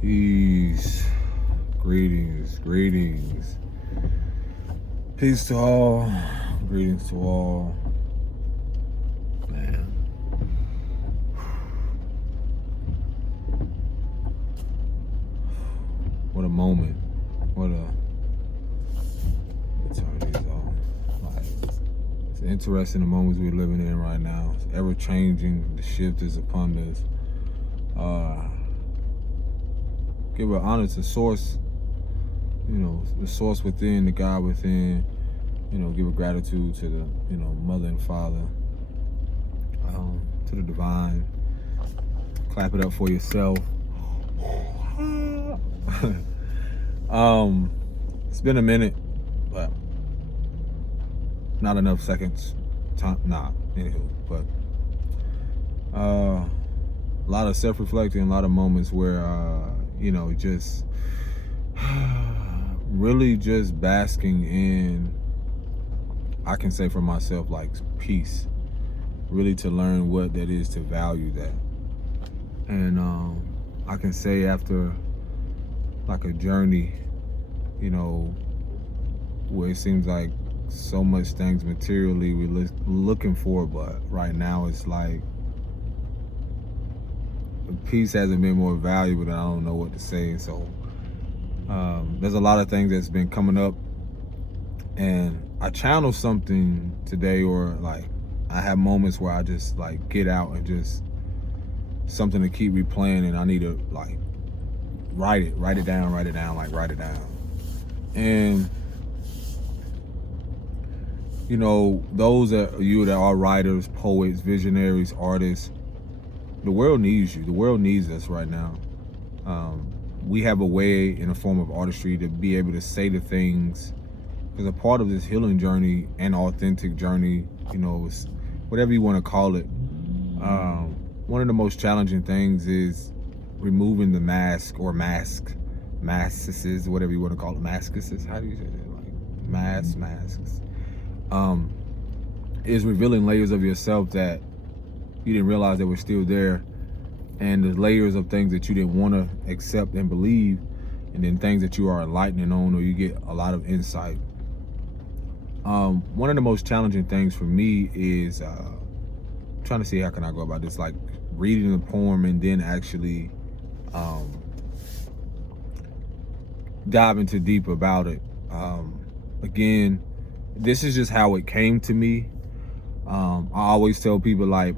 Peace. Greetings. Peace to all. Greetings to all. Man. What a moment. What a eternity's on. Like, it's interesting the moments we're living in right now. It's ever changing. The shift is upon us. Give an honor to source, the source within, the God within, give a gratitude to the, mother and father, to the divine. Clap it up for yourself. It's been a minute, but not enough seconds. Anywho, but a lot of self-reflecting, a lot of moments where just really just basking in, I can say for myself, like peace, really to learn what that is, to value that. And I can say after like a journey, where it seems like so much things materially we're looking for, but right now it's like peace hasn't been more valuable than I don't know what to say. So there's a lot of things that's been coming up, and I channel something today, or like I have moments where I just like get out and just something to keep replaying, and I need to like write it down. And those of you that are writers, poets, visionaries, artists, the world needs you. The world needs us right now. We have a way in a form of artistry to be able to say the things, because a part of this healing journey and authentic journey, is whatever you want to call it. One of the most challenging things is removing the mask or masks, whatever you want to call it, masks. How do you say that? Like masks. Is revealing layers of yourself that you didn't realize that were still there, and the layers of things that you didn't want to accept and believe, and then things that you are enlightening on, or you get a lot of insight. One of the most challenging things for me is trying to see how can I go about this, like reading the poem and then actually dive into deep about it. Again, this is just how it came to me. I always tell people, like,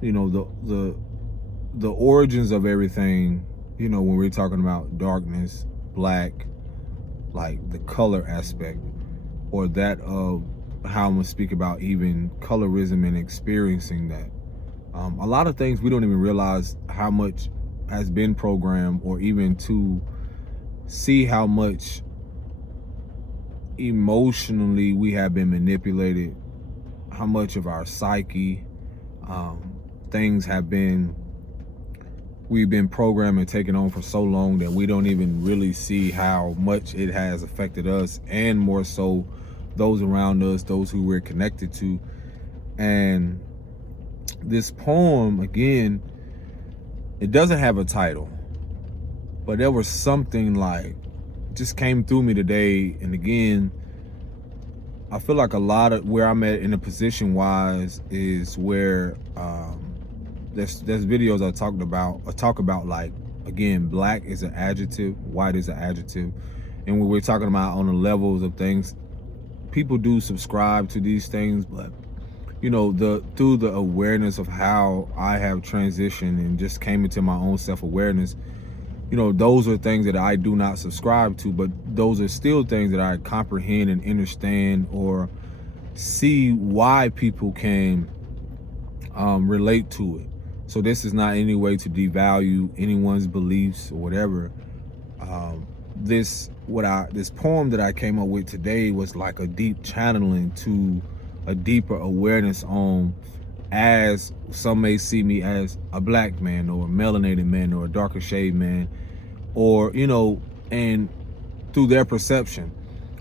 the origins of everything, when we're talking about darkness, black, like the color aspect, or that of how I'm gonna speak about even colorism and experiencing that. A lot of things we don't even realize how much has been programmed, or even to see how much emotionally we have been manipulated, how much of our psyche, things we've been programmed and taken on for so long that we don't even really see how much it has affected us, and more so those around us, those who we're connected to. And this poem, again, it doesn't have a title, but there was something like just came through me today. And again, I feel like a lot of where I'm at in a position wise is where there's videos I talk about like, again, black is an adjective, white is an adjective, and when we're talking about on the levels of things, people do subscribe to these things, but through the awareness of how I have transitioned and just came into my own self-awareness, those are things that I do not subscribe to, but those are still things that I comprehend and understand, or see why people can relate to it. So this is not any way to devalue anyone's beliefs or whatever. This poem that I came up with today was like a deep channeling to a deeper awareness on, as some may see me as a black man, or a melanated man, or a darker shade man, or and through their perception.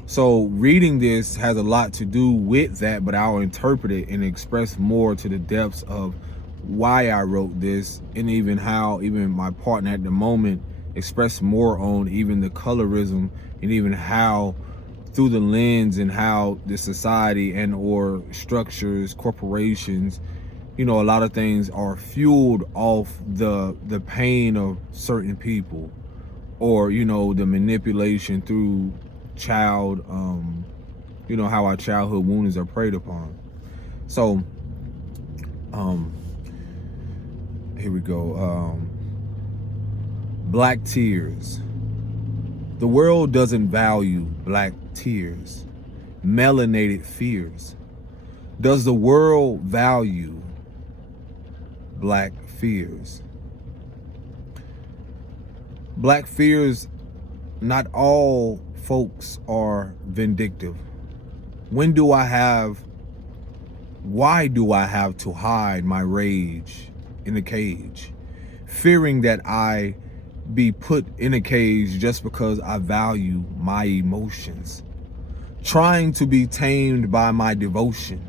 So reading this has a lot to do with that, but I'll interpret it and express more to the depths of why I wrote this, and even how even my partner at the moment express more on even the colorism, and even how through the lens and how the society and or structures, corporations, a lot of things are fueled off the pain of certain people, or the manipulation through child, how our childhood wounds are preyed upon. So here we go. Black tears. The world doesn't value black tears, melanated fears. Does the world value black fears? Black fears, not all folks are vindictive. Why do I have to hide my rage in a cage, fearing that I be put in a cage just because I value my emotions, trying to be tamed by my devotion,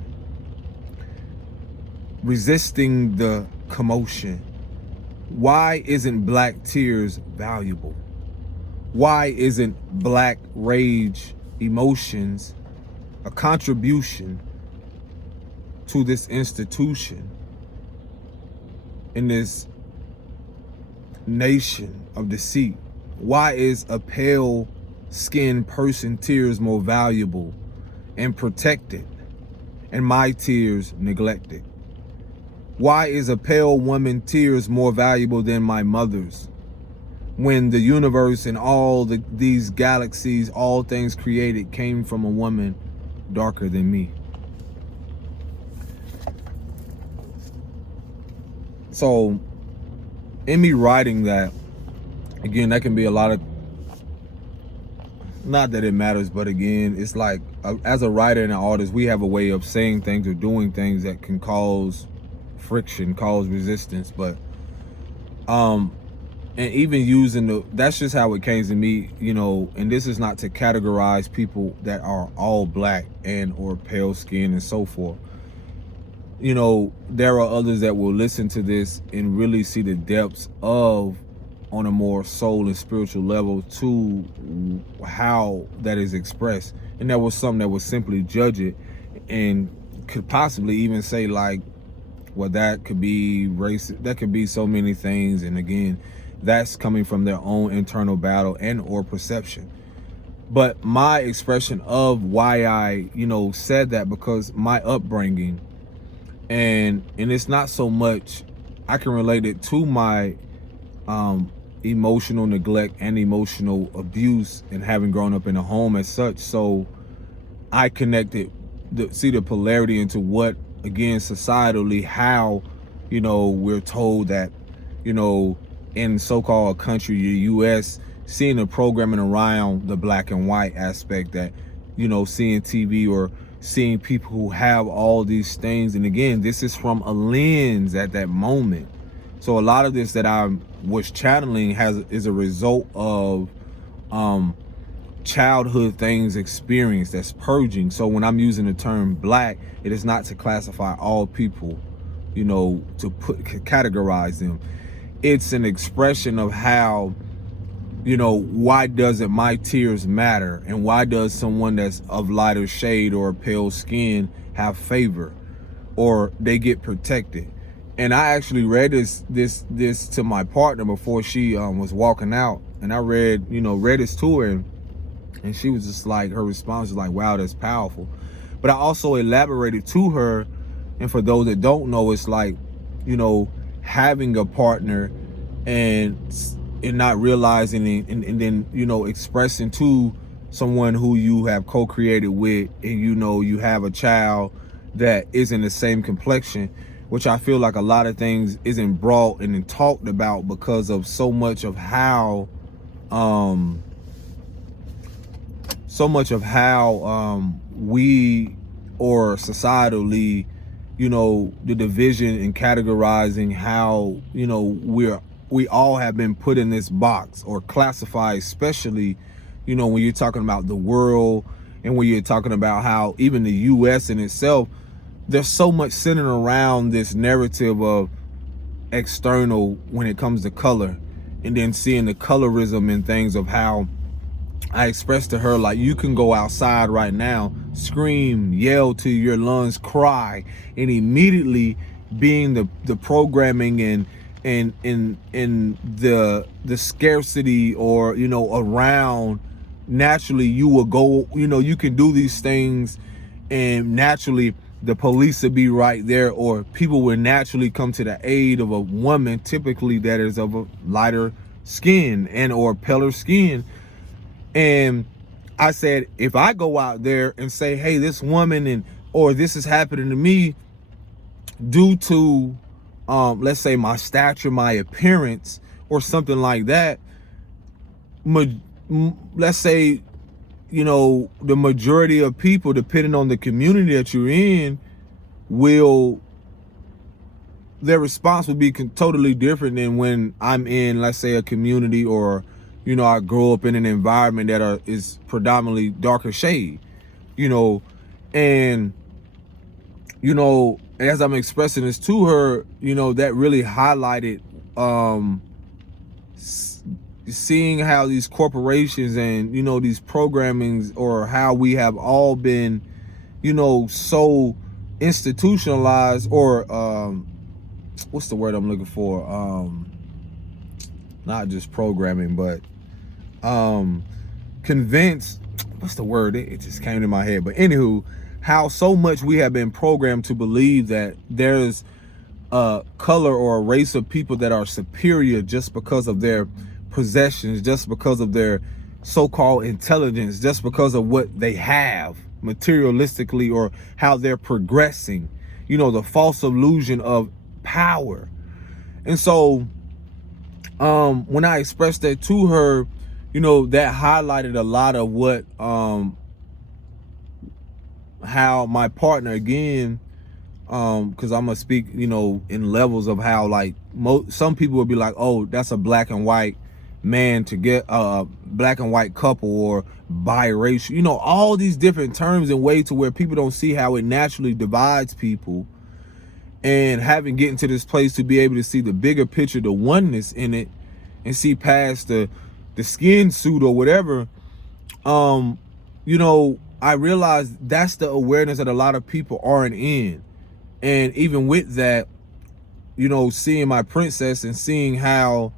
resisting the commotion? Why isn't black tears valuable? Why isn't black rage emotions a contribution to this institution in this nation of deceit? Why is a pale skinned person tears more valuable and protected, and my tears neglected? Why is a pale woman tears more valuable than my mother's, when the universe and all these galaxies, all things created, came from a woman darker than me? So in me writing that, again, that can be a lot of, not that it matters, but again, it's like, as a writer and an artist, we have a way of saying things or doing things that can cause friction, cause resistance. But and even using that's just how it came to me, and this is not to categorize people that are all black and or pale skin and so forth. There are others that will listen to this and really see the depths of, on a more soul and spiritual level, to how that is expressed. And there was some that would simply judge it and could possibly even say, like, well, that could be racist, that could be so many things. And again, that's coming from their own internal battle and or perception. But my expression of why I, said that, because my upbringing, and it's not so much, I can relate it to my emotional neglect and emotional abuse, and having grown up in a home as such. So I connected see the polarity into what, again, societally, how we're told that in so-called country, the US, seeing the programming around the black and white aspect, that seeing TV or seeing people who have all these things. And again, this is from a lens at that moment. So a lot of this that I was channeling is a result of childhood things experienced that's purging. So when I'm using the term black, it is not to classify all people, to categorize them. It's an expression of how, why doesn't my tears matter, and why does someone that's of lighter shade or pale skin have favor, or they get protected? And I actually read this to my partner before she was walking out, and I read this to her, and she was just like, her response was like, wow, that's powerful. But I also elaborated to her, and for those that don't know, it's like, having a partner and not realizing it, and then expressing to someone who you have co-created with, and you have a child that isn't the same complexion, which I feel like a lot of things isn't brought and talked about because of so much of how we, or societally, the division and categorizing how, we all have been put in this box or classified, especially, when you're talking about the world, and when you're talking about how even the US in itself, there's so much centered around this narrative of external when it comes to color. and then seeing the colorism and things of how I expressed to her, like, you can go outside right now, scream, yell to your lungs, cry, and immediately being the programming and the scarcity, or, you know, around, naturally you will go, you know, you can do these things, and naturally the police will be right there, or people will naturally come to the aid of a woman, typically that is of a lighter skin and or paler skin. And I said, if I go out there and say, hey, this woman or this is happening to me due to, let's say, my stature, my appearance, or something like that, let's say, you know, the majority of people, depending on the community that you're in, their response will be totally different than when I'm in, let's say, a community, or, you know, I grow up in an environment that is predominantly darker shade, you know. And, you know, as I'm expressing this to her, you know, that really highlighted seeing how these corporations and, you know, these programmings, or how we have all been, you know, so institutionalized, or what's the word I'm looking for? Not just programming, but convinced, what's the word? It just came to my head. But anywho, how so much we have been programmed to believe that there's a color or a race of people that are superior just because of their possessions, just because of their so-called intelligence, just because of what they have materialistically, or how they're progressing, you know, the false illusion of power. And so when I expressed that to her, you know, that highlighted a lot of what how my partner, again, because I'm gonna speak, you know, in levels of how, like, some people would be like, oh, that's a black and white man to get a black and white couple, or biracial, you know, all these different terms and ways to where people don't see how it naturally divides people. And having getting to this place to be able to see the bigger picture, the oneness in it, and see past the skin suit or whatever, you know, I realized that's the awareness that a lot of people aren't in. And even with that, you know, seeing my princess and seeing how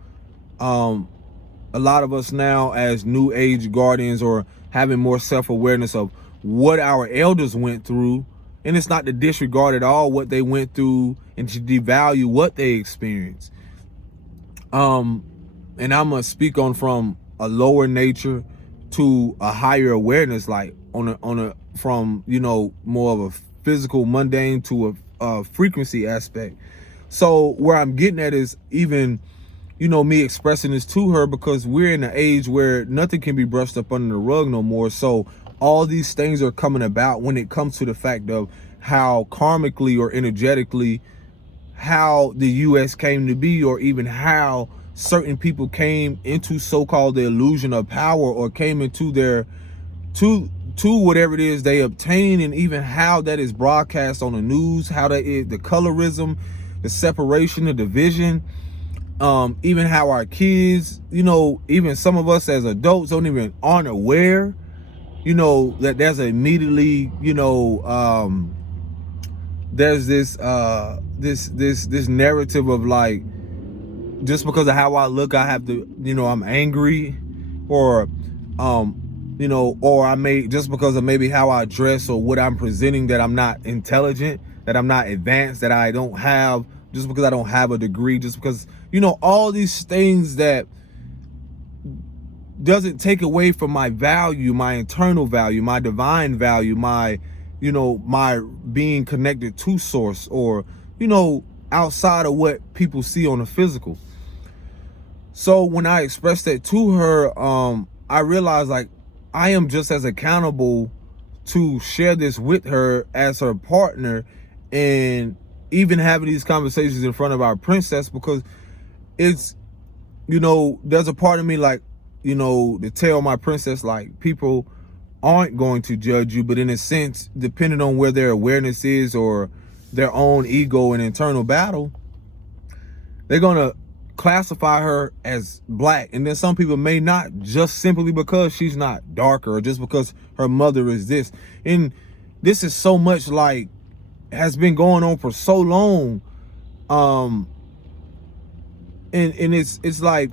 a lot of us now, as new age guardians, or having more self-awareness of what our elders went through, and it's not to disregard at all what they went through and to devalue what they experienced. And I'm gonna speak on from a lower nature to a higher awareness, like from, you know, more of a physical mundane to a frequency aspect. So where I'm getting at is, even, you know, me expressing this to her, because we're in an age where nothing can be brushed up under the rug no more. So all these things are coming about when it comes to the fact of how karmically or energetically how the US came to be, or even how certain people came into so-called the illusion of power, or came into their to whatever it is they obtain, and even how that is broadcast on the news, how that is the colorism, the separation, the division, even how our kids, you know, even some of us as adults aren't aware, you know, that there's immediately, you know, there's this this narrative of, like, just because of how I look, I have to, you know, I'm angry, or you know, or I may, just because of maybe how I dress or what I'm presenting, that I'm not intelligent, that I'm not advanced, that I don't have, just because I don't have a degree, just because, you know, all these things that doesn't take away from my value, my internal value, my divine value, my, you know, my being connected to source, or, you know, outside of what people see on the physical. So when I expressed that to her, I realized, like, I am just as accountable to share this with her as her partner, and even having these conversations in front of our princess, because it's, you know, there's a part of me, like, you know, to tell my princess, like, people aren't going to judge you, but in a sense, depending on where their awareness is, or their own ego and internal battle, they're gonna classify her as black, and then some people may not, just simply because she's not darker or just because her mother is this. And this is so much like has been going on for so long, and it's like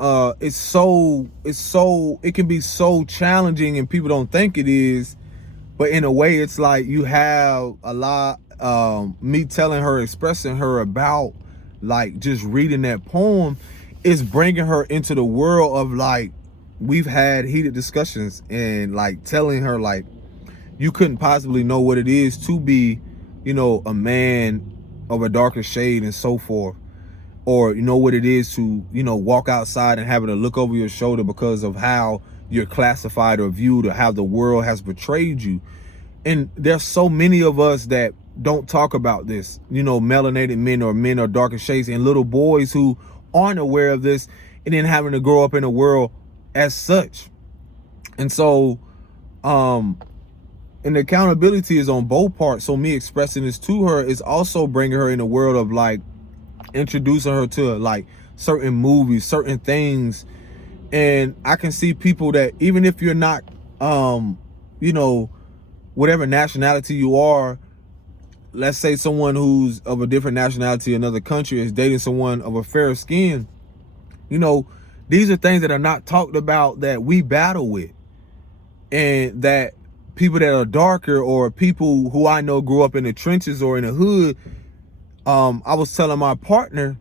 it can be so challenging, and people don't think it is, but in a way it's like you have a lot, me telling her, expressing her about like just reading that poem is bringing her into the world of like, we've had heated discussions and like telling her like, you couldn't possibly know what it is to be, you know, a man of a darker shade and so forth, or you know what it is to, you know, walk outside and having to look over your shoulder because of how you're classified or viewed, or how the world has betrayed you. And there's so many of us that don't talk about this, you know, melanated men or men of darker shades, and little boys who aren't aware of this, and then having to grow up in a world as such. And so and the accountability is on both parts. So me expressing this to her is also bringing her in the world of like introducing her to like certain movies, certain things. And I can see people that even if you're not you know, whatever nationality you are, let's say someone who's of a different nationality in another country is dating someone of a fairer skin, you know, these are things that are not talked about, that we battle with, and that people that are darker, or people who I know grew up in the trenches or in the hood. I was telling my partner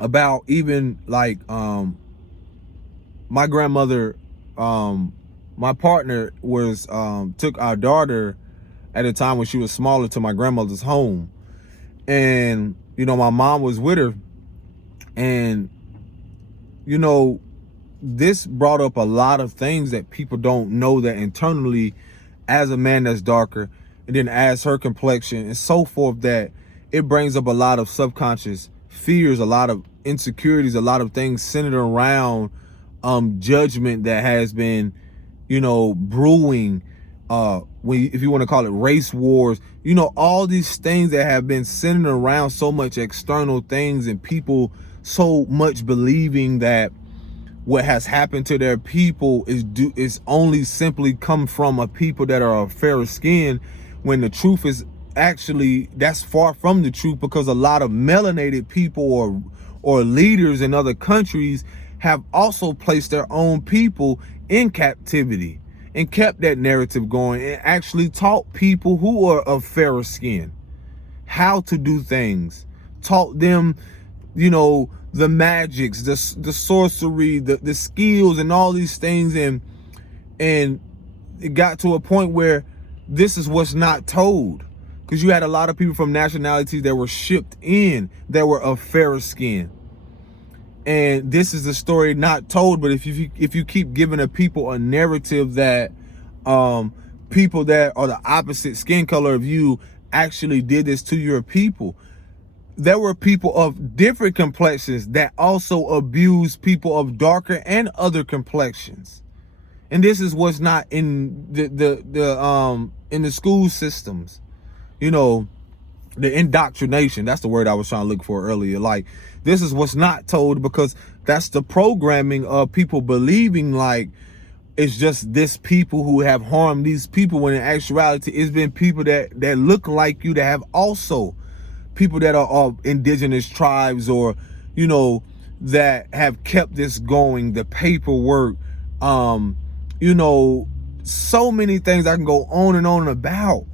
about even like my grandmother, my partner was took our daughter at a time when she was smaller to my grandmother's home, and you know, my mom was with her, and you know, this brought up a lot of things that people don't know, that internally, as a man that's darker, and then as her complexion and so forth, that it brings up a lot of subconscious fears, a lot of insecurities, a lot of things centered around judgment that has been, you know, brewing, if you want to call it race wars, you know, all these things that have been centered around so much external things, and people so much believing that what has happened to their people is only simply come from a people that are of fairer skin, when the truth is actually, that's far from the truth, because a lot of melanated people or leaders in other countries have also placed their own people in captivity and kept that narrative going, and actually taught people who are of fairer skin how to do things, taught them, you know, the magics, the sorcery, the skills, and all these things, and it got to a point where this is what's not told, because you had a lot of people from nationalities that were shipped in that were of fairer skin, and this is the story not told. But if you keep giving a people a narrative that people that are the opposite skin color of you actually did this to your people, there were people of different complexions that also abused people of darker and other complexions. And this is what's not in in the school systems, you know, the indoctrination. That's the word I was trying to look for earlier. Like, this is what's not told, because that's the programming of people believing like it's just this people who have harmed these people, when in actuality it's been people that look like you, that have also people that are of indigenous tribes, or, you know, that have kept this going, the paperwork, you know, so many things I can go on and on about,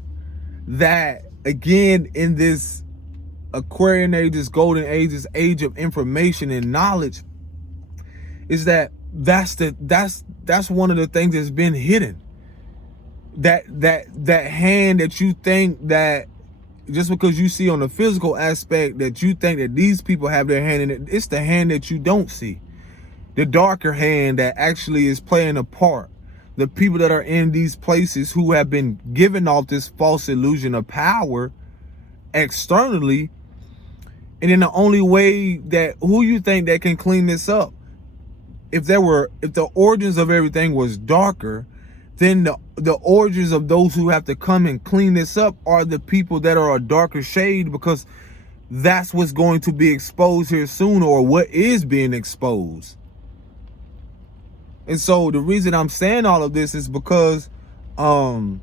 that again, in this Aquarian age, this golden age, this age of information and knowledge, is that's one of the things that's been hidden. That hand that you think that, just because you see on the physical aspect that you think that these people have their hand in it, it's the hand that you don't see. The darker hand that actually is playing a part. The people that are in these places who have been given off this false illusion of power externally. And then the only way that, who you think that can clean this up? If the origins of everything was darker, then the origins of those who have to come and clean this up are the people that are a darker shade, because that's what's going to be exposed here soon, or what is being exposed. And so the reason I'm saying all of this is because I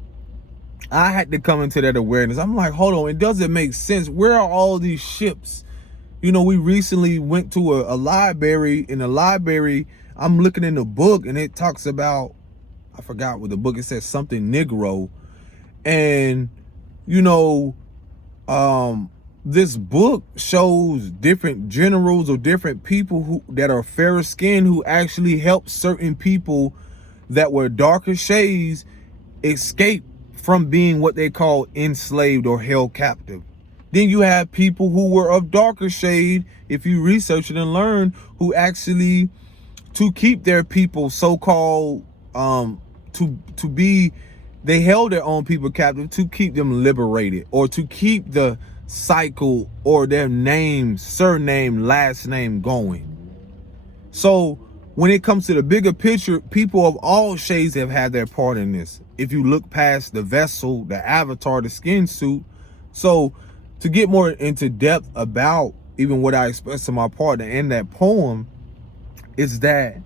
had to come into that awareness. I'm like, hold on, it doesn't make sense. Where are all these ships? You know, we recently went to a library. In the library, I'm looking in the book, and it talks about, I forgot what the book, it says something Negro. And, you know, this book shows different generals or different people who that are fairer skinned who actually helped certain people that were darker shades escape from being what they call enslaved or held captive. Then you have people who were of darker shade, if you research it and learn, who actually, to keep their people so-called, to be, they held their own people captive to keep them liberated, or to keep the cycle or their name, surname, last name going. So when it comes to the bigger picture, people of all shades have had their part in this. If you look past the vessel, the avatar, the skin suit. So to get more into depth about even what I expressed to my partner in that poem, is that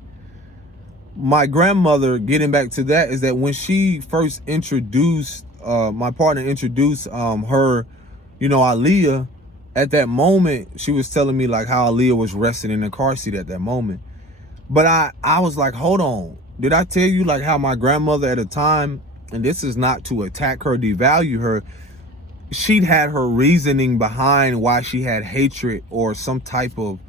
my grandmother, getting back to that, is that when she first introduced, my partner introduced her, you know, Aaliyah, at that moment, she was telling me like how Aaliyah was resting in the car seat at that moment. But I was like, hold on, did I tell you like how my grandmother at a time, and this is not to attack her, devalue her, she'd had her reasoning behind why she had hatred or some type of,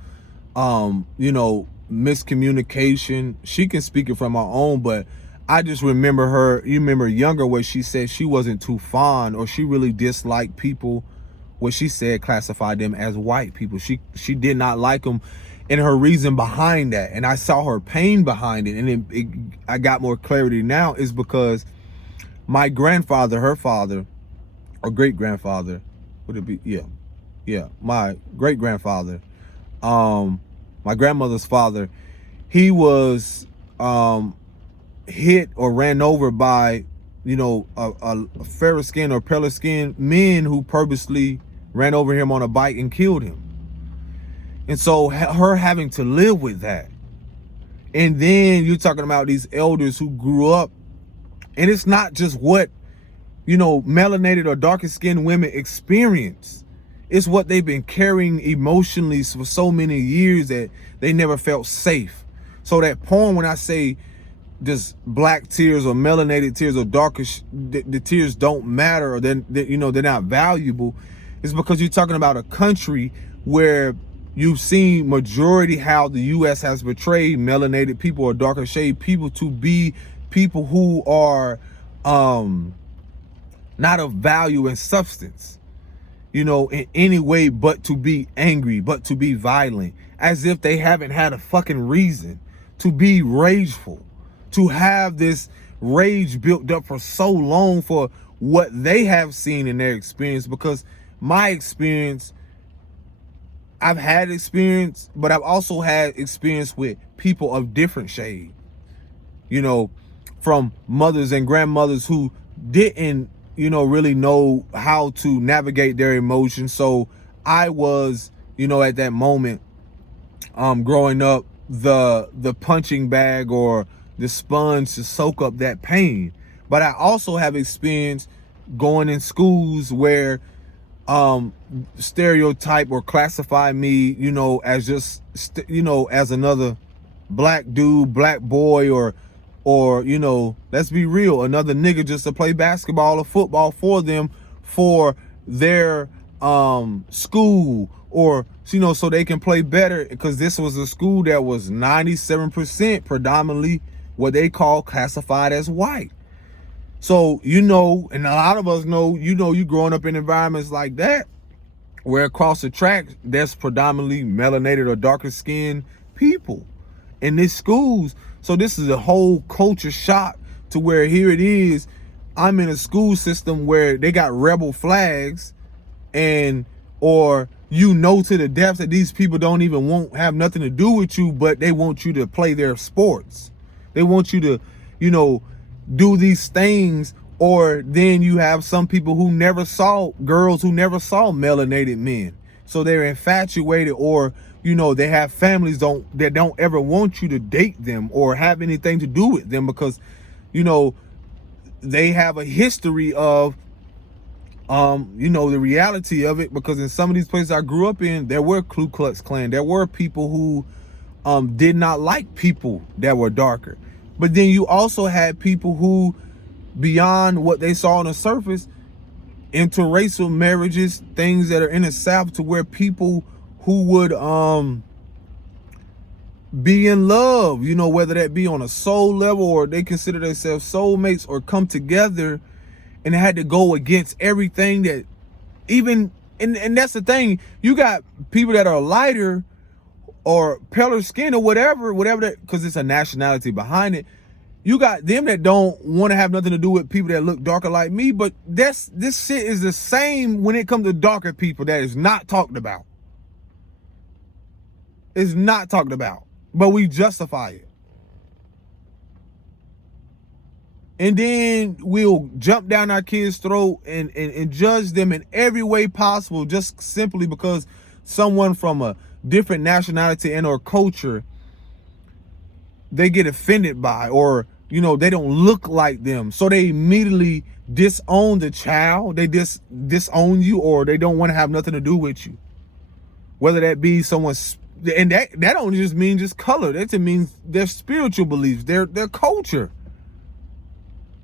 you know, miscommunication. She can speak it from her own, but I just remember her, you remember younger, where she said she wasn't too fond, or she really disliked people, what she said classified them as white people. She did not like them, and her reason behind that, and I saw her pain behind it, and I got more clarity now, is because my grandfather, her father, or great grandfather, would it be? Yeah, my great grandfather, my grandmother's father, he was hit or ran over by, you know, a fairer skin or paler skin men who purposely ran over him on a bike and killed him. And so her having to live with that. And then you're talking about these elders who grew up, and it's not just what, you know, melanated or darker skinned women experience. It's what they've been carrying emotionally for so many years that they never felt safe. So that poem, when I say just black tears or melanated tears or darker, the tears don't matter, or then, you know, they're not valuable, is because you're talking about a country where you've seen majority how the U.S. has portrayed melanated people or darker shade people to be people who are not of value and substance, you know, in any way, but to be angry, but to be violent, as if they haven't had a fucking reason to be rageful, to have this rage built up for so long for what they have seen in their experience. Because my experience, I've had experience, but I've also had experience with people of different shade, you know, from mothers and grandmothers who didn't, you know, really know how to navigate their emotions. So I was, you know, at that moment, growing up, the punching bag or the sponge to soak up that pain. But I also have experience going in schools where stereotype or classify me, you know, as just, you know, as another black dude, black boy, or, you know, let's be real, another nigga just to play basketball or football for them, for their school, or, you know, so they can play better, because this was a school that was 97% predominantly what they call classified as white. So, you know, and a lot of us know, you know, you growing up in environments like that, where across the track, there's predominantly melanated or darker skinned people in these schools. So this is a whole culture shock to where here it is, I'm in a school system where they got rebel flags, and, or, you know, to the depths that these people don't even have nothing to do with you, but they want you to play their sports. They want you to, you know, do these things. Or then you have some people who never saw, girls who never saw melanated men. So they're infatuated, or they have families that don't ever want you to date them or have anything to do with them, because they have a history of the reality of it. Because in some of these places I grew up in, there were Ku Klux Klan, there were people who did not like people that were darker. But then you also had people who, beyond what they saw on the surface, interracial marriages, things that are in the South, to where people who would be in love, whether that be on a soul level, or they consider themselves soulmates, or come together, and it had to go against everything that even, and that's the thing, you got people that are lighter or paler skin or whatever that, because it's a nationality behind it. You got them that don't want to have nothing to do with people that look darker like me. But this shit is the same when it comes to darker people. That is not talked about. It's not talked about, but we justify it. And then we'll jump down our kids' throat and judge them in every way possible, just simply because someone from a different nationality and or culture they get offended by, or they don't look like them, so they immediately disown the child. They disown you, or they don't want to have nothing to do with you, whether that be someone's, and that don't just mean just color. That just means their spiritual beliefs, their culture.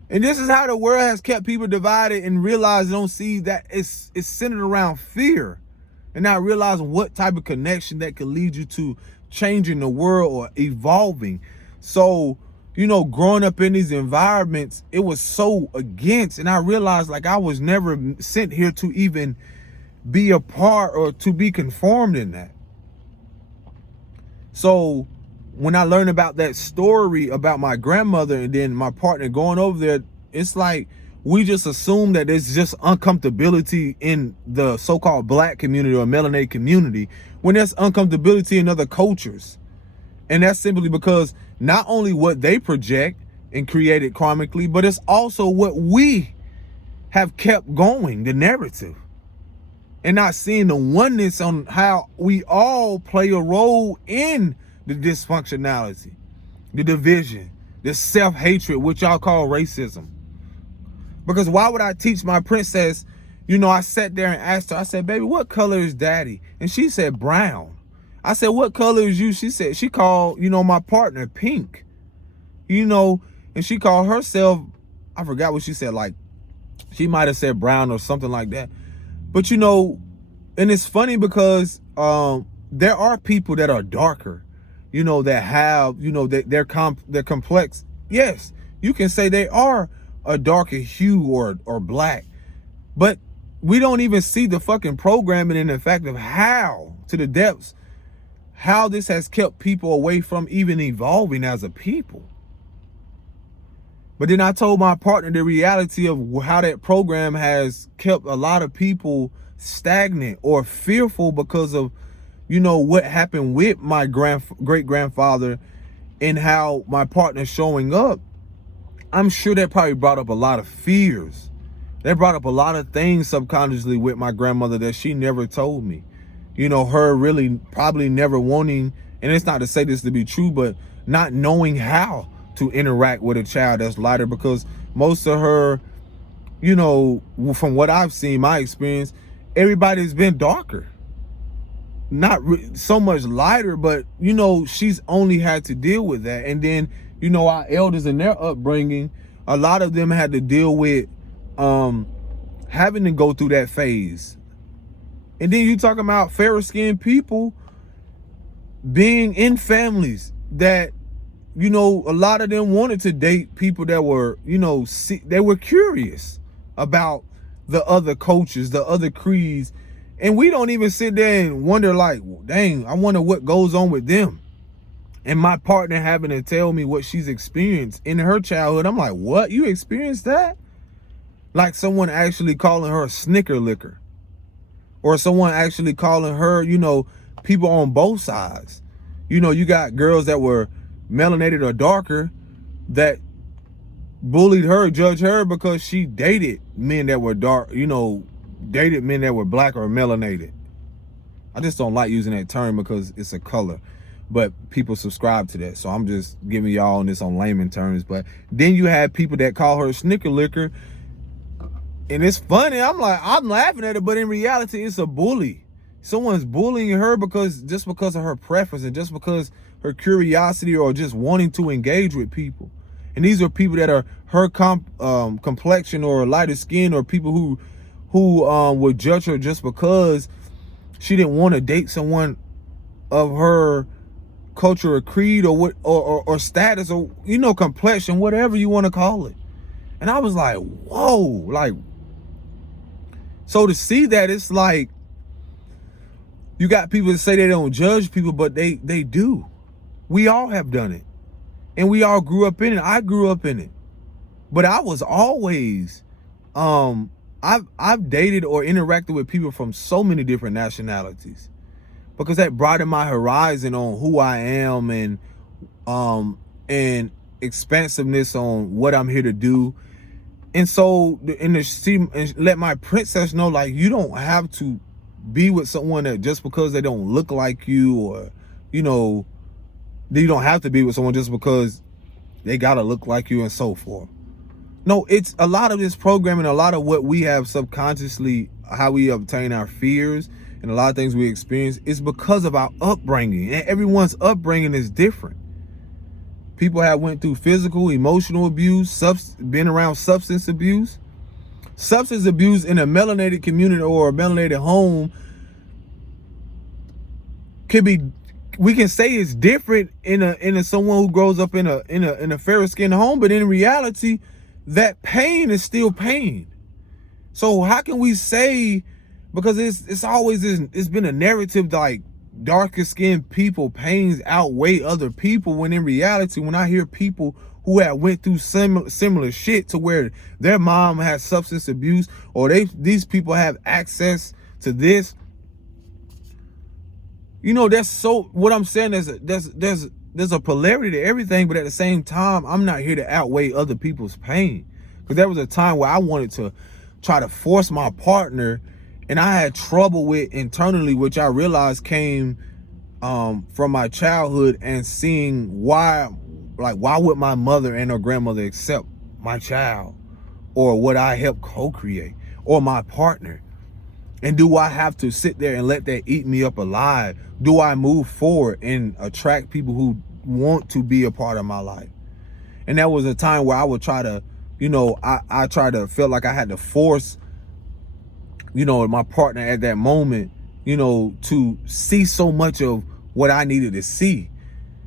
And this is how the world has kept people divided, and realize, don't see that it's centered around fear, and not realizing what type of connection that could lead you to changing the world or evolving. So, growing up in these environments, it was so against, and I realized like I was never sent here to even be a part or to be conformed in that. So when I learned about that story about my grandmother and then my partner going over there, it's like we just assume that there's just uncomfortability in the so-called black community or melanated community, when there's uncomfortability in other cultures. And that's simply because not only what they project and created karmically, but it's also what we have kept going, the narrative, and not seeing the oneness on how we all play a role in the dysfunctionality, the division, the self-hatred, which y'all call racism. Because why would I teach my princess, I sat there and asked her, I said, baby, what color is daddy? And she said, brown. I said, what color is you? She said, she called, my partner pink, and she called herself, I forgot what she said, like, she might have said brown or something like that. But, and it's funny because there are people that are darker, that have, they're complex. Yes, you can say they are a darker hue or black, but we don't even see the fucking programming and the fact of how, to the depths, how this has kept people away from even evolving as a people. But then I told my partner the reality of how that program has kept a lot of people stagnant or fearful because of, what happened with my great-grandfather and how my partner showing up. I'm sure that probably brought up a lot of fears. That brought up a lot of things subconsciously with my grandmother that she never told me. Her really probably never wanting, and it's not to say this to be true, but not knowing how to interact with a child that's lighter, because most of her, from what I've seen, my experience, everybody's been darker. Not so much lighter, but, she's only had to deal with that. And then, our elders in their upbringing, a lot of them had to deal with having to go through that phase. And then you talking about fair-skinned people being in families that, a lot of them wanted to date people that were, they were curious about the other cultures, the other creeds. And we don't even sit there and wonder like, dang, I wonder what goes on with them. And my partner having to tell me what she's experienced in her childhood. I'm like, what? You experienced that? Like someone actually calling her a snicker licker. Or someone actually calling her, people on both sides. You got girls that were melanated or darker that bullied her, judged her because she dated men that were dark, dated men that were black or melanated. I just don't like using that term because it's a color, but people subscribe to that. So I'm just giving y'all on this on layman terms. But then you have people that call her snicker licker, and it's funny. I'm laughing at it, but in reality, it's a bully. Someone's bullying her because of her preference and just because her curiosity or just wanting to engage with people. And these are people that are her complexion or lighter skin, or people who would judge her just because she didn't want to date someone of her culture or creed or what or status or complexion, whatever you want to call it. And I was like, whoa, like, so to see that, it's like you got people that say they don't judge people, but they do. We all have done it, and we all grew up in it. I grew up in it, but I was always I've dated or interacted with people from so many different nationalities, because that broadened my horizon on who I am and expansiveness on what I'm here to do. And so and let my princess know, like, you don't have to be with someone that just because they don't look like you, or you don't have to be with someone just because they gotta look like you and so forth. No, it's a lot of this programming, a lot of what we have subconsciously, how we obtain our fears and a lot of things we experience is because of our upbringing. And everyone's upbringing is different. People have went through physical, emotional abuse, been around substance abuse. Substance abuse in a melanated community or a melanated home we can say it's different in someone who grows up in a fair skinned home, but in reality, that pain is still pain. So how can we say, because it's been a narrative like darker skinned people pains outweigh other people, when in reality, when I hear people who have went through similar shit to where their mom has substance abuse, or these people have access to this, that's so, what I'm saying is there's a polarity to everything, but at the same time, I'm not here to outweigh other people's pain. Because there was a time where I wanted to try to force my partner, and I had trouble with internally, which I realized came from my childhood, and seeing why would my mother and her grandmother accept my child or what I helped co-create or my partner? And do I have to sit there and let that eat me up alive? Do I move forward and attract people who want to be a part of my life? And that was a time where I would try to, I tried to feel like I had to force, my partner at that moment, to see so much of what I needed to see,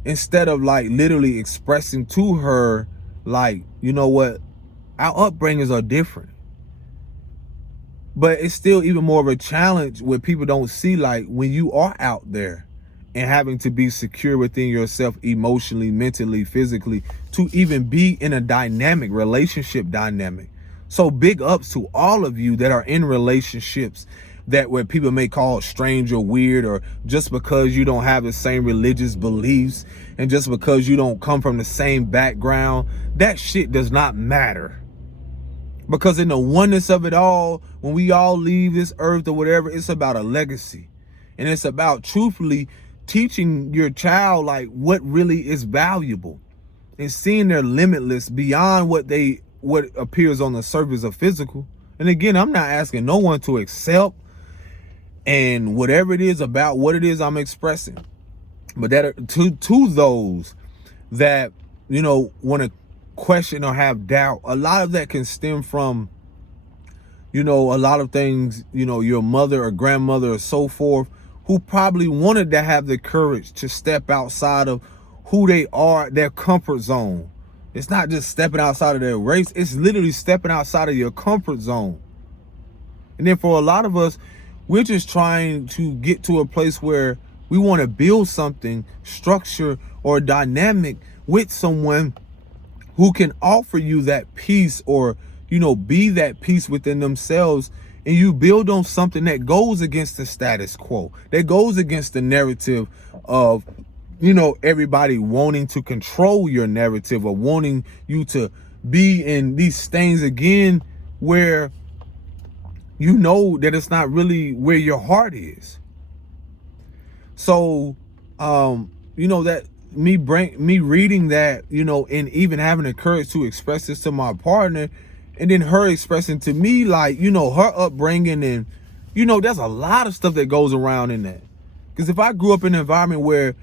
instead of like literally expressing to her, like, what, our upbringings are different. But it's still even more of a challenge when people don't see, like, when you are out there and having to be secure within yourself emotionally, mentally, physically, to even be in a dynamic relationship dynamic. So big ups to all of you that are in relationships that where people may call strange or weird, or just because you don't have the same religious beliefs and just because you don't come from the same background, that shit does not matter. Because in the oneness of it all, when we all leave this earth or whatever, it's about a legacy. And it's about truthfully teaching your child like what really is valuable, and seeing they're limitless beyond what appears on the surface of physical. And again, I'm not asking no one to accept and whatever it is about what it is I'm expressing. But that to those that, want to question or have doubt, a lot of that can stem from, a lot of things, your mother or grandmother or so forth, who probably wanted to have the courage to step outside of who they are, their comfort zone. It's not just stepping outside of their race, it's literally stepping outside of your comfort zone. And then for a lot of us, we're just trying to get to a place where we want to build something, structure or dynamic with someone who can offer you that peace, or, be that peace within themselves. And you build on something that goes against the status quo, that goes against the narrative of, everybody wanting to control your narrative or wanting you to be in these things again, where that it's not really where your heart is. So, that me reading that, and even having the courage to express this to my partner, and then her expressing to me, like, her upbringing, and, there's a lot of stuff that goes around in that. Because if I grew up in an environment where,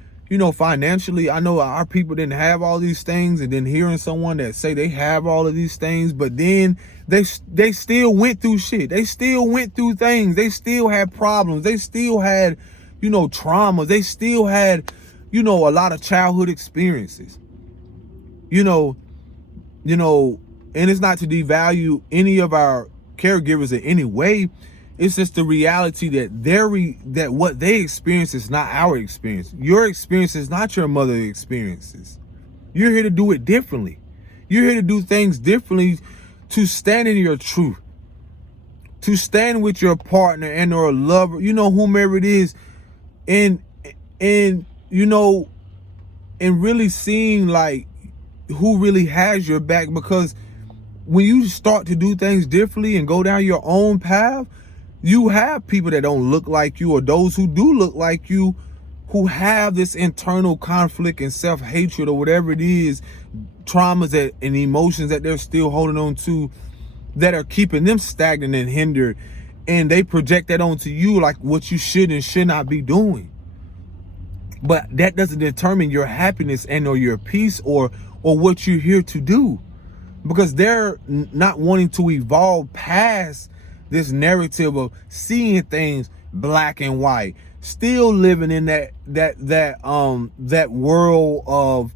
financially, I know our people didn't have all these things, and then hearing someone that say they have all of these things, but then they still went through shit. They still went through things. They still had problems. They still had, traumas. They still had, a lot of childhood experiences. And it's not to devalue any of our caregivers in any way. It's just the reality that that what they experience is not our experience. Your experience is not your mother's experiences. You're here to do it differently. You're here to do things differently, to stand in your truth, to stand with your partner and or lover, whomever it is, and really seeing like who really has your back. Because when you start to do things differently and go down your own path, you have people that don't look like you, or those who do look like you, who have this internal conflict and self-hatred or whatever it is, traumas and emotions that they're still holding on to, that are keeping them stagnant and hindered. And they project that onto you like what you should and should not be doing. But that doesn't determine your happiness and or your peace or what you're here to do. Because they're not wanting to evolve past this narrative of seeing things black and white, still living in that world of,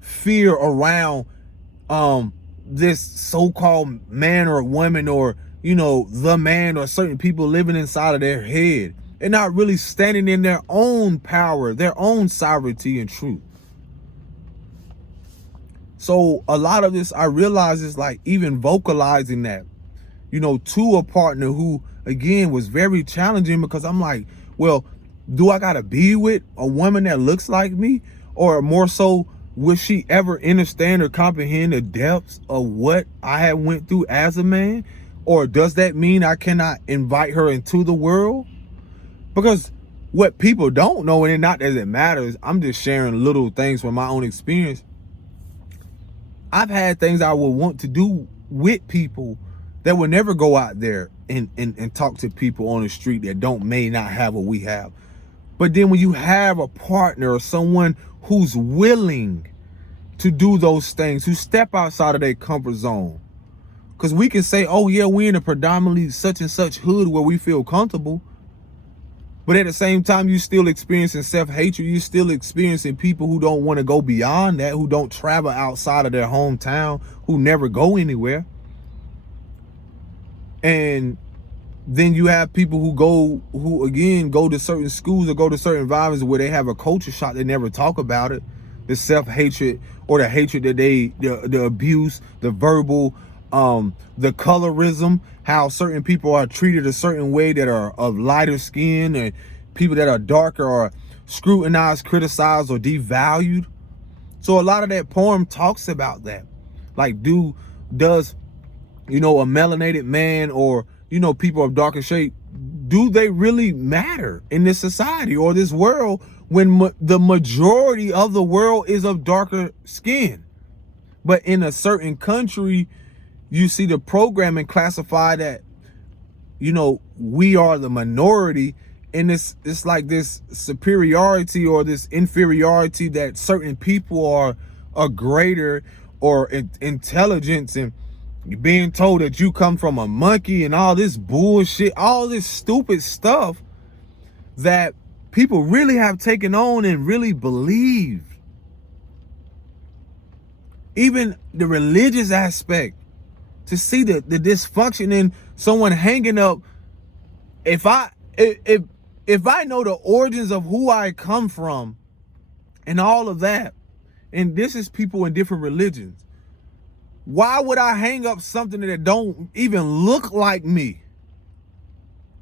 fear around this so-called man or woman, or, the man, or certain people living inside of their head, and not really standing in their own power, their own sovereignty and truth. So a lot of this, I realize, is like even vocalizing that, to a partner who, again, was very challenging, because I'm like, well, do I gotta be with a woman that looks like me? Or more so, will she ever understand or comprehend the depths of what I have went through as a man? Or does that mean I cannot invite her into the world? Because what people don't know, and not that it matters, I'm just sharing little things from my own experience. I've had things I would want to do with people that would never go out there and talk to people on the street that may not have what we have. But then when you have a partner or someone who's willing to do those things, who step outside of their comfort zone, because we can say, oh yeah, we're in a predominantly such and such hood where we feel comfortable, but at the same time, you're still experiencing self-hatred. You're still experiencing people who don't want to go beyond that, who don't travel outside of their hometown, who never go anywhere. And then you have people who again go to certain schools or go to certain environments where they have a culture shock. They never talk about it. The self-hatred or the hatred that the abuse, the verbal, the colorism, how certain people are treated a certain way that are of lighter skin, and people that are darker are scrutinized, criticized, or devalued. So a lot of that poem talks about that. Like, does a melanated man or, people of darker shade, do they really matter in this society or this world when the majority of the world is of darker skin? But in a certain country, you see the programming classify that, we are the minority, and it's like this superiority or this inferiority that certain people are greater or intelligence, and you're being told that you come from a monkey and all this bullshit, all this stupid stuff that people really have taken on and really believe. Even the religious aspect, to see the dysfunction in someone hanging up. If I know the origins of who I come from and all of that, and this is people in different religions, why would I hang up something that don't even look like me?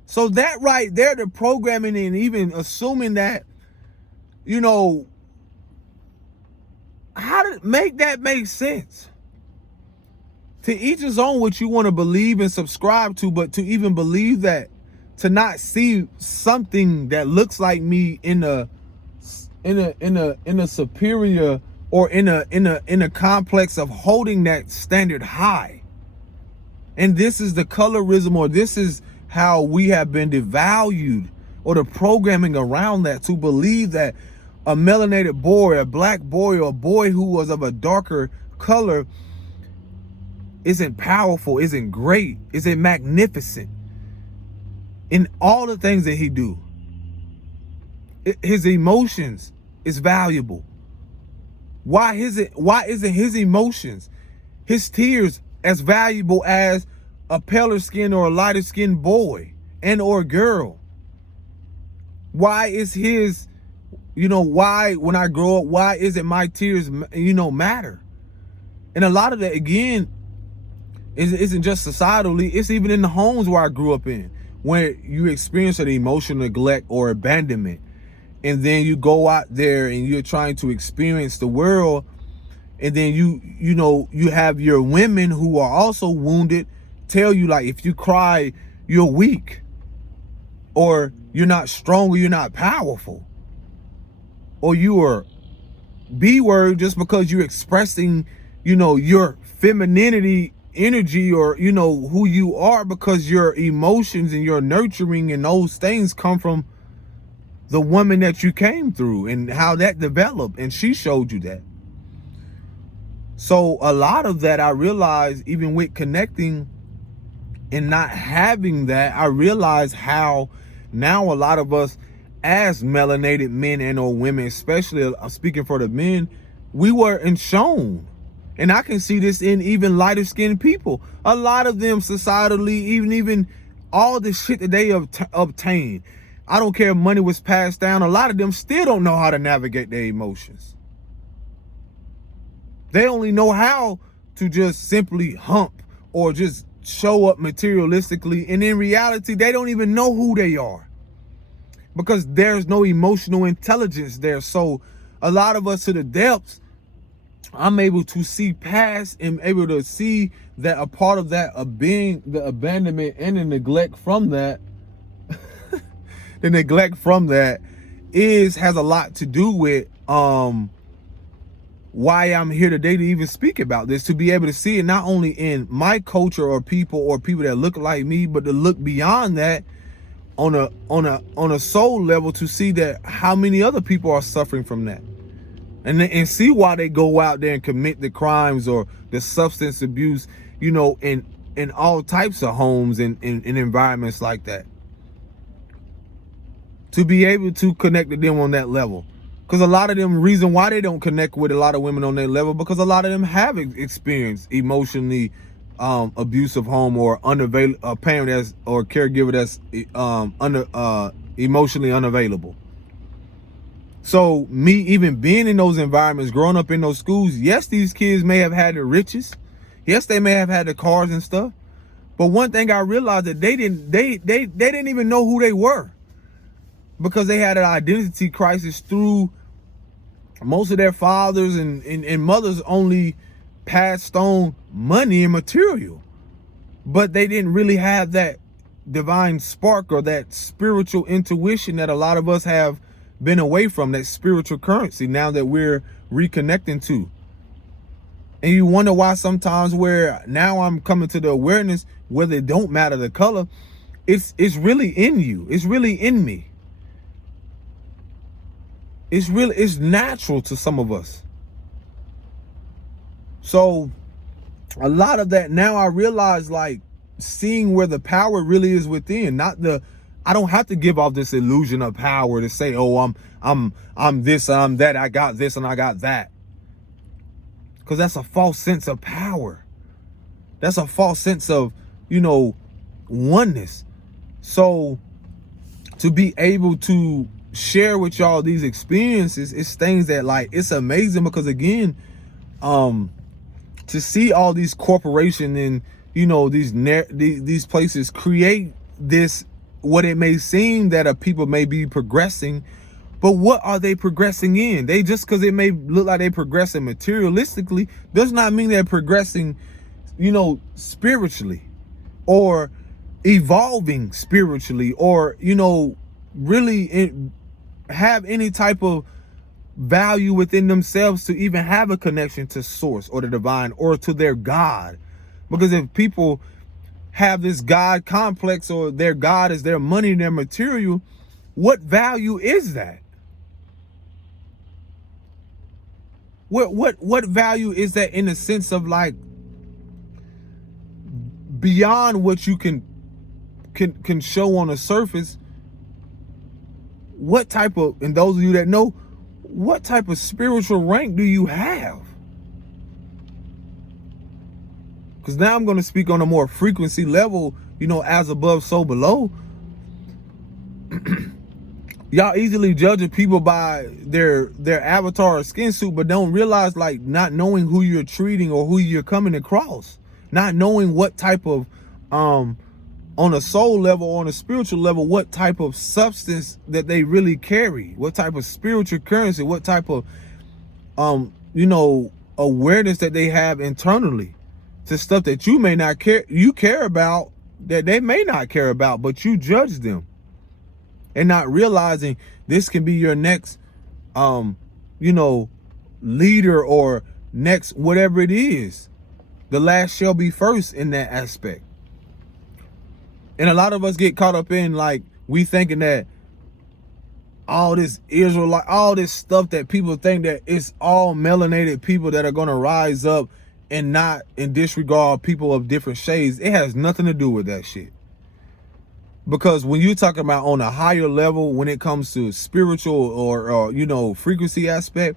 So that right there, the programming and even assuming that, how to make that make sense? To each his own what you want to believe and subscribe to, but to even believe that to not see something that looks like me in a superior, or in a complex of holding that standard high. And this is the colorism, or this is how we have been devalued, or the programming around that, to believe that a melanated boy, a black boy, or a boy who was of a darker color isn't powerful, isn't great, isn't magnificent in all the things that he do. His emotions is valuable. Why isn't his emotions, his tears, as valuable as a paler skinned or a lighter skinned boy and or girl? Why is his, why when I grow up, why isn't my tears, matter? And a lot of that, again, isn't just societally, it's even in the homes where I grew up in, where you experience an emotional neglect or abandonment. And then you go out there and you're trying to experience the world. And then you have your women who are also wounded tell you, like, if you cry, you're weak, or you're not strong, or you're not powerful, or you are B-word just because you're expressing, your femininity energy, or, who you are, because your emotions and your nurturing and those things come from the woman that you came through and how that developed, and she showed you that. So a lot of that, I realized, even with connecting and not having that, I realized how now a lot of us as melanated men and or women, especially I'm speaking for the men, we weren't shown. And I can see this in even lighter skinned people. A lot of them societally, even all the shit that they obtained, I don't care if money was passed down, a lot of them still don't know how to navigate their emotions. They only know how to just simply hump or just show up materialistically. And in reality, they don't even know who they are, because there's no emotional intelligence there. So a lot of us, to the depths, I'm able to see past and able to see that a part of that, of being the abandonment and the neglect from that, the neglect from that has a lot to do with why I'm here today to even speak about this, to be able to see it not only in my culture or people that look like me, but to look beyond that on a soul level, to see that how many other people are suffering from that, and see why they go out there and commit the crimes or the substance abuse, in all types of homes and in environments like that. To be able to connect to them on that level. Because a lot of them, reason why they don't connect with a lot of women on that level, because a lot of them have experienced emotionally abusive home, or a parent that's, or caregiver that's emotionally unavailable. So me even being in those environments, growing up in those schools, yes, these kids may have had the riches. Yes, they may have had the cars and stuff. But one thing I realized, that they didn't even know who they were, because they had an identity crisis through most of their fathers and mothers only passed on money and material. But they didn't really have that divine spark or that spiritual intuition that a lot of us have been away from, that spiritual currency now that we're reconnecting to. And you wonder why sometimes, where now I'm coming to the awareness, whether it don't matter the color, it's really in you. It's really in me. It's natural to some of us. So a lot of that now I realize, like, seeing where the power really is within, I don't have to give off this illusion of power to say, oh, I'm this, I'm that, I got this and I got that. Because that's a false sense of power. That's a false sense of, oneness. So to be able to share with y'all these experiences, it's things that, like, it's amazing, because again, to see all these corporations and these places create this, what it may seem that people may be progressing, but what are they progressing in? They just, because it may look like they're progressing materialistically, does not mean they're progressing, spiritually, or evolving spiritually, or, you know, really have any type of value within themselves to even have a connection to source or the divine or to their God. Because if people have this God complex, or their God is their money, their material, what value is that? What value is that, in the sense of like beyond what you can show on the surface? What type of, and those of you that know, what type of spiritual rank do you have? Because now I'm going to speak on a more frequency level, you know, as above, so below. Y'all easily judging people by their avatar or skin suit, but don't realize, like, not knowing who you're treating or who you're coming across. Not knowing what type of, on a soul level, on a spiritual level, what type of substance that they really carry. What type of spiritual currency, what type of, you know, awareness that they have internally to stuff that you may not care, you care about, that they may not care about, but you judge them. And not realizing this can be your next, you know, leader, or next whatever it is. The last shall be first in that aspect. And a lot of us get caught up in, like, we thinking that all this Israelite, all this stuff that people think that it's all melanated people that are going to rise up and not and disregard people of different shades. It has nothing to do with that shit. Because when you're talking about on a higher level, when it comes to spiritual or you know, frequency aspect,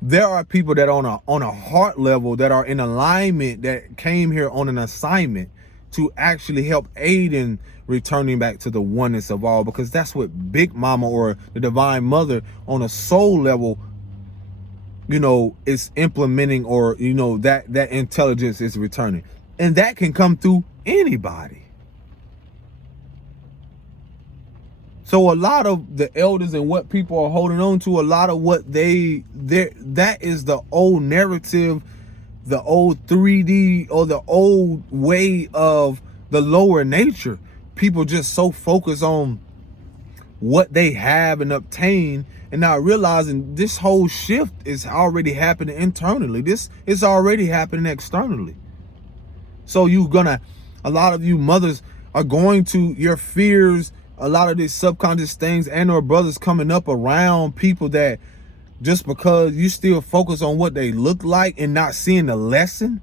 there are people that on a heart level that are in alignment, that came here on an assignment to actually help aid in returning back to the oneness of all. Because that's what Big Mama or the Divine Mother on a soul level, you know, is implementing, or, you know, that intelligence is returning. And that can come through anybody. So a lot of the elders and what people are holding on to, a lot of what that is the old narrative, the old 3D, or the old way of the lower nature. People just so focused on what they have and obtain, and not realizing this whole shift is already happening internally. This is already happening externally. So a lot of you mothers are going to, your fears, a lot of these subconscious things, and or brothers coming up around people that just because you still focus on what they look like and not seeing the lesson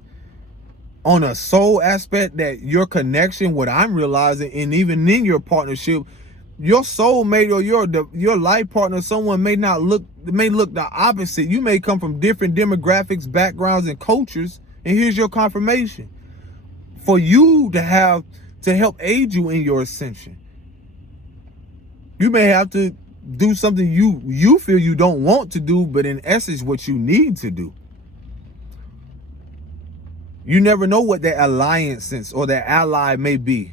on a soul aspect, that your connection, what I'm realizing, and even in your partnership, your soulmate or your life partner, someone may look the opposite. You may come from different demographics, backgrounds, and cultures, and here's your confirmation for you to help aid you in your ascension. You may have to do something you feel you don't want to do, but in essence, what you need to do. You never know what that alliance or that ally may be.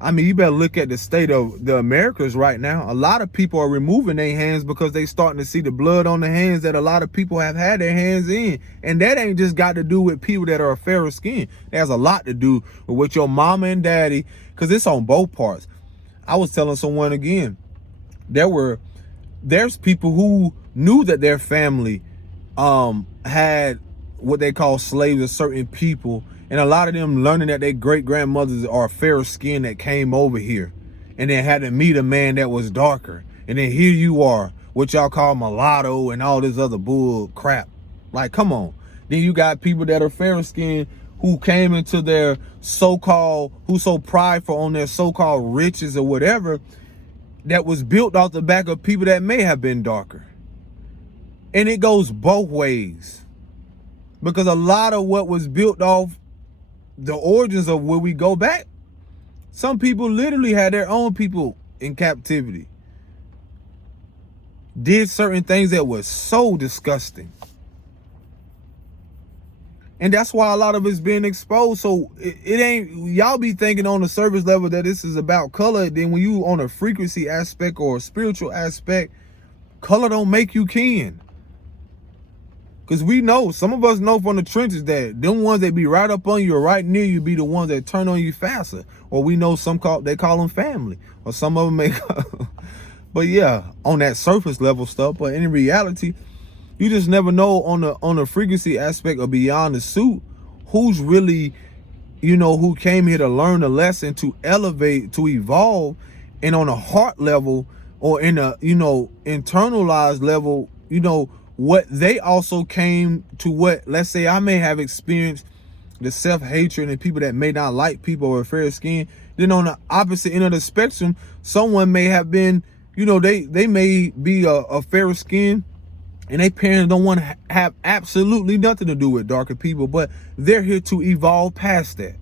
I mean, you better look at the state of the Americas right now. A lot of people are removing their hands because they starting to see the blood on the hands that a lot of people have had their hands in. And that ain't just got to do with people that are fairer skin. It has a lot to do with what your mama and daddy, because it's on both parts. I was telling someone again, there's people who knew that their family had what they call slaves of certain people, and a lot of them learning that their great grandmothers are fairer skin that came over here and then had to meet a man that was darker, and then here you are, what y'all call mulatto and all this other bull crap. Like, come on. Then you got people that are fairer skin who came into their so-called, who so prideful on their so-called riches or whatever, that was built off the back of people that may have been darker. And it goes both ways, because a lot of what was built off the origins of where we go back, some people literally had their own people in captivity, did certain things that was so disgusting. And that's why a lot of it's being exposed. So it ain't, y'all be thinking on the surface level that this is about color. Then when you on a frequency aspect or a spiritual aspect, color don't make you kin. Because we know, some of us know from the trenches that them ones that be right up on you or right near you be the ones that turn on you faster. Or we know they call them family. Or some of them may but yeah, on that surface level stuff. But in reality, you just never know on the frequency aspect of beyond the suit, who's really, who came here to learn a lesson, to elevate, to evolve, and on a heart level or in a, internalized level, what they also came to, what, let's say I may have experienced the self-hatred and people that may not like people or fair skin. Then on the opposite end of the spectrum, someone may have been, they may be a fairer skin and they parents don't want to have absolutely nothing to do with darker people, but they're here to evolve past that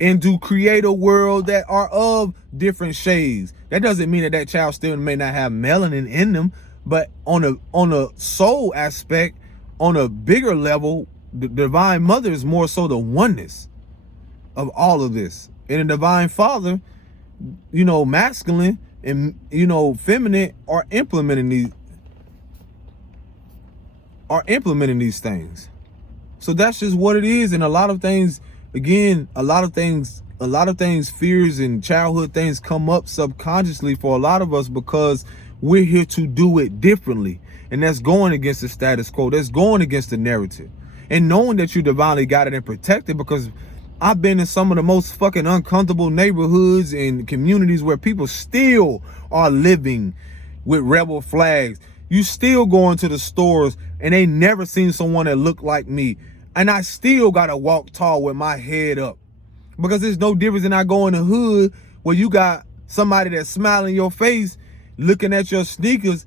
and to create a world that are of different shades. That doesn't mean that child still may not have melanin in them, but on a soul aspect, on a bigger level, the divine mother is more so the oneness of all of this. And the divine father, masculine and, feminine are implementing these things. So that's just what it is. And a lot of things, again, a lot of things, fears and childhood things come up subconsciously for a lot of us because we're here to do it differently. And that's going against the status quo. That's going against the narrative. And knowing that you're divinely guided and protected, because I've been in some of the most fucking uncomfortable neighborhoods and communities where people still are living with rebel flags. You still go into the stores and they never seen someone that looked like me. And I still gotta walk tall with my head up. Because there's no difference in I go in the hood where you got somebody that's smiling in your face, looking at your sneakers,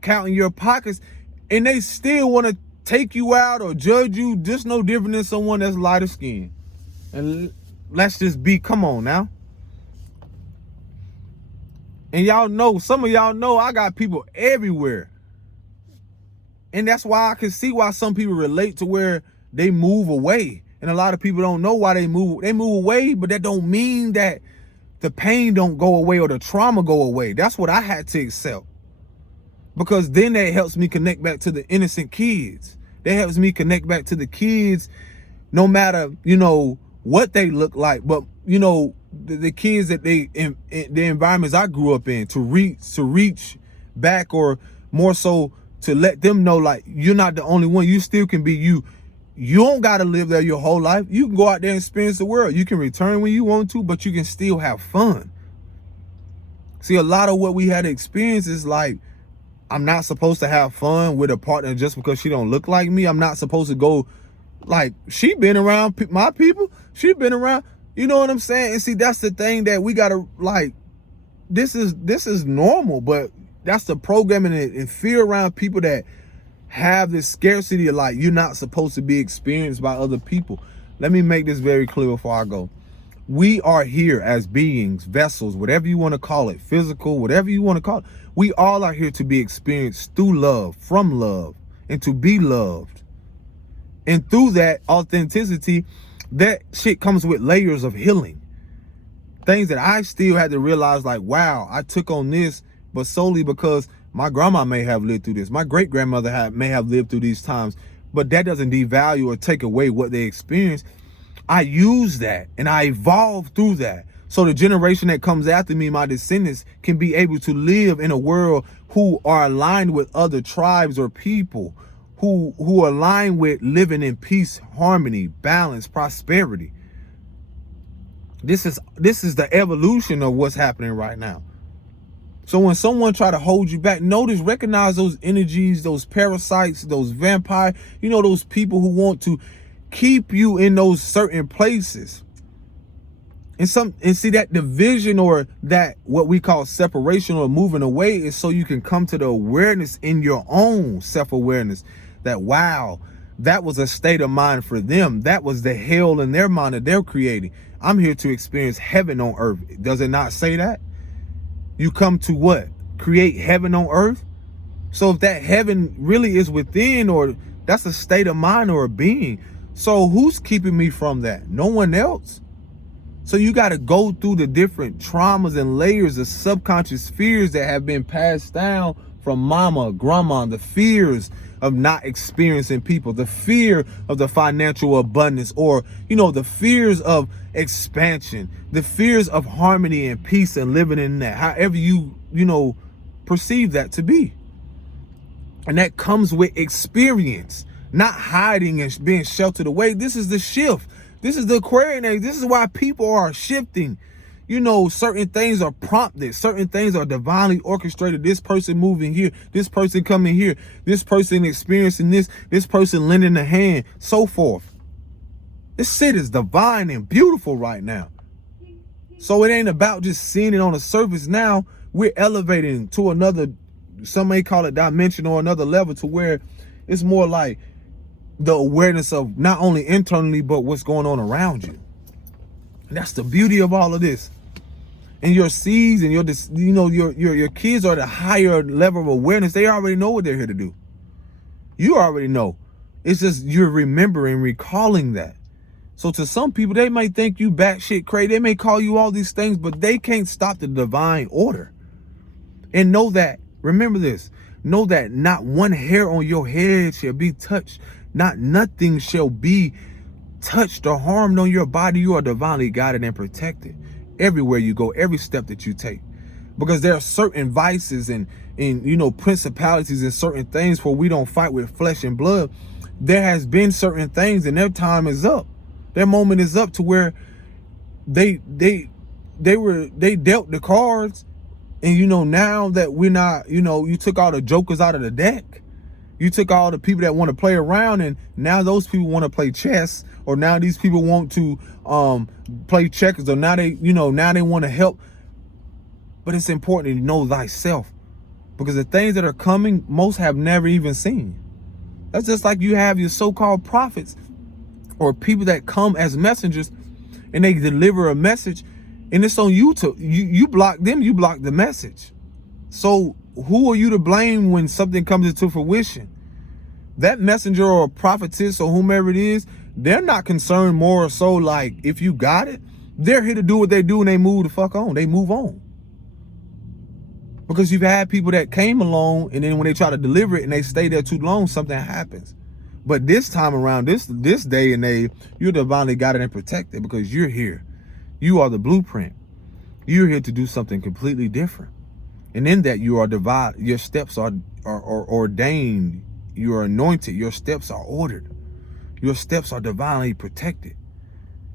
counting your pockets, and they still want to take you out or judge you. Just no different than someone that's lighter skinned. And let's just be, come on now. And y'all know, some of y'all know I got people everywhere. And that's why I can see why some people relate to where they move away. And a lot of people don't know why they move. They move away, but that don't mean that the pain don't go away or the trauma go away. That's what I had to accept. Because then that helps me connect back to the innocent kids. That helps me connect back to the kids, no matter, what they look like. But, the kids that the environments I grew up in, to reach back, or more so to let them know, like, you're not the only one. You still can be you. You don't got to live there your whole life. You can go out there and experience the world. You can return when you want to, but you can still have fun. See, a lot of what we had to experience is like, I'm not supposed to have fun with a partner just because she don't look like me. I'm not supposed to go, like, she been around my people. She been around, you know what I'm saying? And see, that's the thing that we got to, like, this is normal, but that's the programming and fear around people that have this scarcity of, like, you're not supposed to be experienced by other people. Let me make this very clear before I go. We are here as beings, vessels, whatever you want to call it, physical, whatever you want to call it. We all are here to be experienced through love, from love, and to be loved. And through that authenticity, that shit comes with layers of healing. Things that I still had to realize, like, wow, I took on this, but solely because my grandma may have lived through this. My great-grandmother may have lived through these times, but that doesn't devalue or take away what they experienced. I use that and I evolve through that. So the generation that comes after me, my descendants, can be able to live in a world who are aligned with other tribes or people, who are aligned with living in peace, harmony, balance, prosperity. This is the evolution of what's happening right now. So when someone try to hold you back, recognize those energies, those parasites, those vampires, those people who want to keep you in those certain places. And see that division, or that what we call separation or moving away, is so you can come to the awareness in your own self-awareness that, wow, that was a state of mind for them. That was the hell in their mind that they're creating. I'm here to experience heaven on earth. Does it not say that? You come to what? Create heaven on earth? So if that heaven really is within, or that's a state of mind or a being, so who's keeping me from that? No one else. So you got to go through the different traumas and layers of subconscious fears that have been passed down from mama, grandma, the fears of not experiencing people, the fear of the financial abundance, or, the fears of expansion, the fears of harmony and peace and living in that, however you perceive that to be. And that comes with experience, not hiding and being sheltered away. This is the shift. This is the Aquarian age. This is why people are shifting. Certain things are prompted. Certain things are divinely orchestrated. This person moving here. This person coming here. This person experiencing this. This person lending a hand. So forth. This shit is divine and beautiful right now. So it ain't about just seeing it on the surface. Now we're elevating to another, some may call it dimension, or another level, to where it's more like the awareness of not only internally, but what's going on around you. And that's the beauty of all of this. And your seeds and your kids are the higher level of awareness. They already know what they're here to do. You already know. It's just you're remembering, recalling that. So to some people, they might think you batshit crazy. They may call you all these things, but they can't stop the divine order. And know that, remember this, know that not one hair on your head shall be touched. Nothing shall be touched or harmed on your body. You are divinely guided and protected everywhere you go, every step that you take. Because there are certain vices and principalities and certain things where we don't fight with flesh and blood. There has been certain things and their time is up. Their moment is up, to where they dealt the cards. And now that we're not, you took all the jokers out of the deck. You took all the people that want to play around, and now those people want to play chess, or now these people want to play checkers, or now they want to help. But it's important to know thyself, because the things that are coming, most have never even seen. That's just like you have your so-called prophets, or people that come as messengers, and they deliver a message, and it's on you to you block them, you block the message. So who are you to blame when something comes into fruition? That messenger or prophetess or whomever it is, they're not concerned more so like if you got it. They're here to do what they do, and they move the fuck on. They move on. Because you've had people that came along, and then when they try to deliver it and they stay there too long, something happens. But this time around, this day and age, you're divinely guided and protected, because you're here. You are the blueprint. You're here to do something completely different. And in that, you are divided. Your steps are ordained. You are anointed. Your steps are ordered. Your steps are divinely protected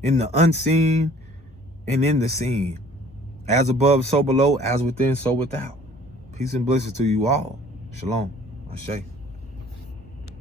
in the unseen and in the seen. As above, so below. As within, so without. Peace and blessings to you all. Shalom. Ashe.